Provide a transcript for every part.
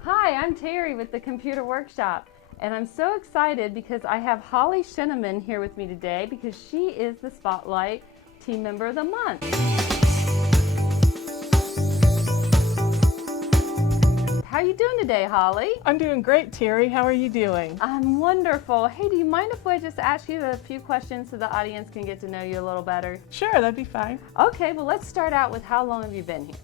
Hi, I'm Terry with the Computer Workshop, and I'm so excited because I have Holly Sheneman here with me today because she is the Spotlight Team Member of the Month. How are you doing today, Holly? I'm doing great, Terry. How are you doing? I'm wonderful. Hey, do you mind if I just ask you a few questions so the audience can get to know you a little better? Sure, that'd be fine. Okay, well, let's start out with how long have you been here?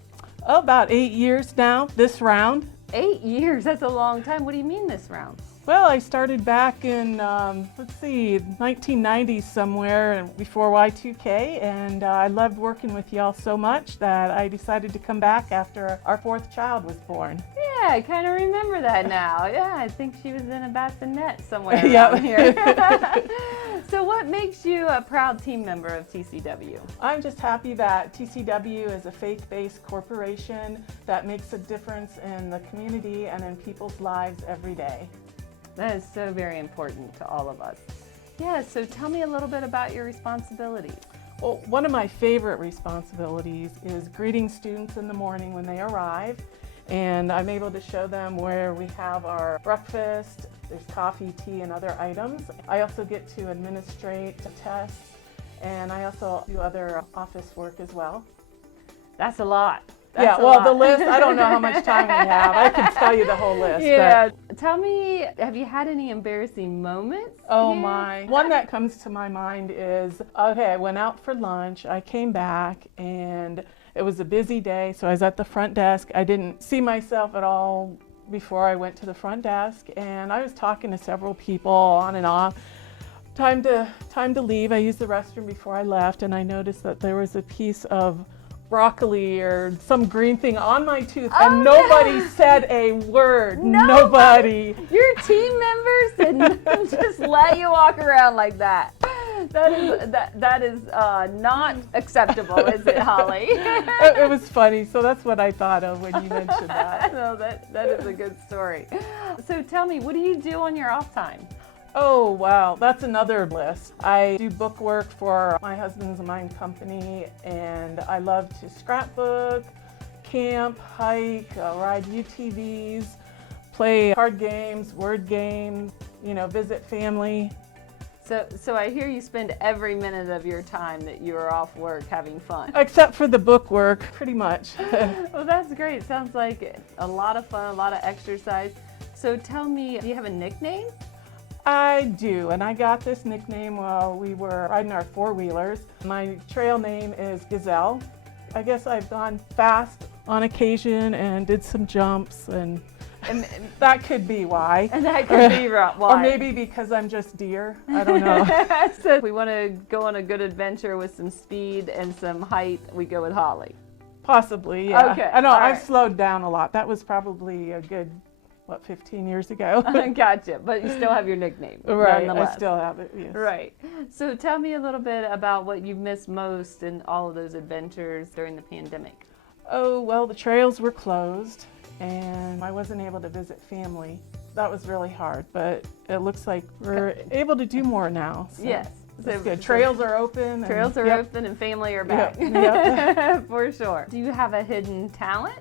Oh, about 8 years now, this round. 8 years, that's a long time. What do you mean this round? Well, I started back in, 1990s somewhere before Y2K, and I loved working with y'all so much that I decided to come back after our fourth child was born. Yeah, I kind of remember that now. Yeah, I think she was in a bassinet somewhere Yep. around here. So what makes you a proud team member of TCW? I'm just happy that TCW is a faith-based corporation that makes a difference in the community and in people's lives every day. That is so very important to all of us. Yeah, so tell me a little bit about your responsibilities. Well, one of my favorite responsibilities is greeting students in the morning when they arrive. And I'm able to show them where we have our breakfast, there's coffee, tea, and other items. I also get to administrate tests, and I also do other office work as well. That's a lot. The list, I don't know how much time we have. I could tell you the whole list. Yeah. Tell me, have you had any embarrassing moments? Oh here? my. One that comes to my mind is, okay, I went out for lunch, I came back, and it was a busy day, so I was at the front desk. I didn't see myself at all before I went to the front desk, and I was talking to several people on and off. Time to leave. I used the restroom before I left, and I noticed that there was a piece of broccoli or some green thing on my tooth, and nobody said a word. Nobody. Your team members didn't just let you walk around like that. That is not acceptable, is it, Holly? It was funny, so that's what I thought of when you mentioned that. No, that is a good story. So tell me, what do you do on your off time? Oh, wow, that's another list. I do book work for my husband's and mine company, and I love to scrapbook, camp, hike, ride UTVs, play card games, word games, visit family. So I hear you spend every minute of your time that you are off work having fun. Except for the book work, pretty much. Well, that's great. Sounds like a lot of fun, a lot of exercise. So tell me, do you have a nickname? I do, and I got this nickname while we were riding our four-wheelers. My trail name is Gazelle. I guess I've gone fast on occasion and did some jumps, and that could be why. And that could be why. Or maybe because I'm just deer. I don't know. So if we want to go on a good adventure with some speed and some height, we go with Holly. Possibly, yeah. Okay. I know, all I've right. slowed down a lot. That was probably a good, 15 years ago? Gotcha, but you still have your nickname. Right, nonetheless. I still have it, yes. Right. So tell me a little bit about what you missed most in all of those adventures during the pandemic. Oh, well, the trails were closed, and I wasn't able to visit family. That was really hard, but it looks like we're able to do more now. So Yes. that's good. Trails are open. Trails are open and family are back. Yep. For sure. Do you have a hidden talent?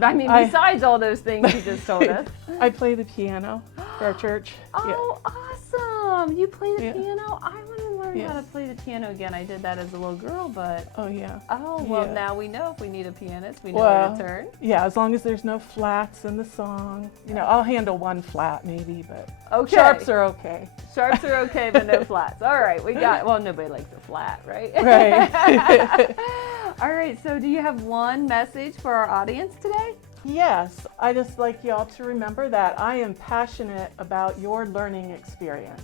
I mean, besides all those things you just told us. I play the piano for our church. Oh, awesome. You play the Yeah. piano? I want to learn how to play the piano again. I did that as a little girl, but... Oh, yeah. Oh, well, Yeah. now we know if we need a pianist, we know where to turn. Yeah, as long as there's no flats in the song. I'll handle one flat maybe, but Okay. sharps are okay. Sharps are okay, but no flats. All right, well, nobody likes a flat, right? Right. All right, so do you have one message for our audience today? Yes, I just like y'all to remember that I am passionate about your learning experience.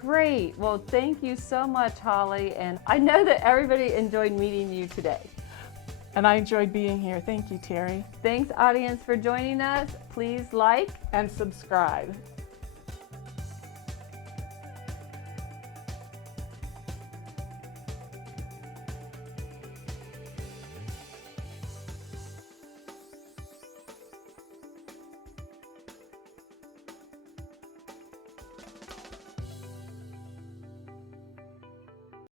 Great. Well, thank you so much, Holly. And I know that everybody enjoyed meeting you today. And I enjoyed being here. Thank you, Terry. Thanks, audience, for joining us. Please like and subscribe.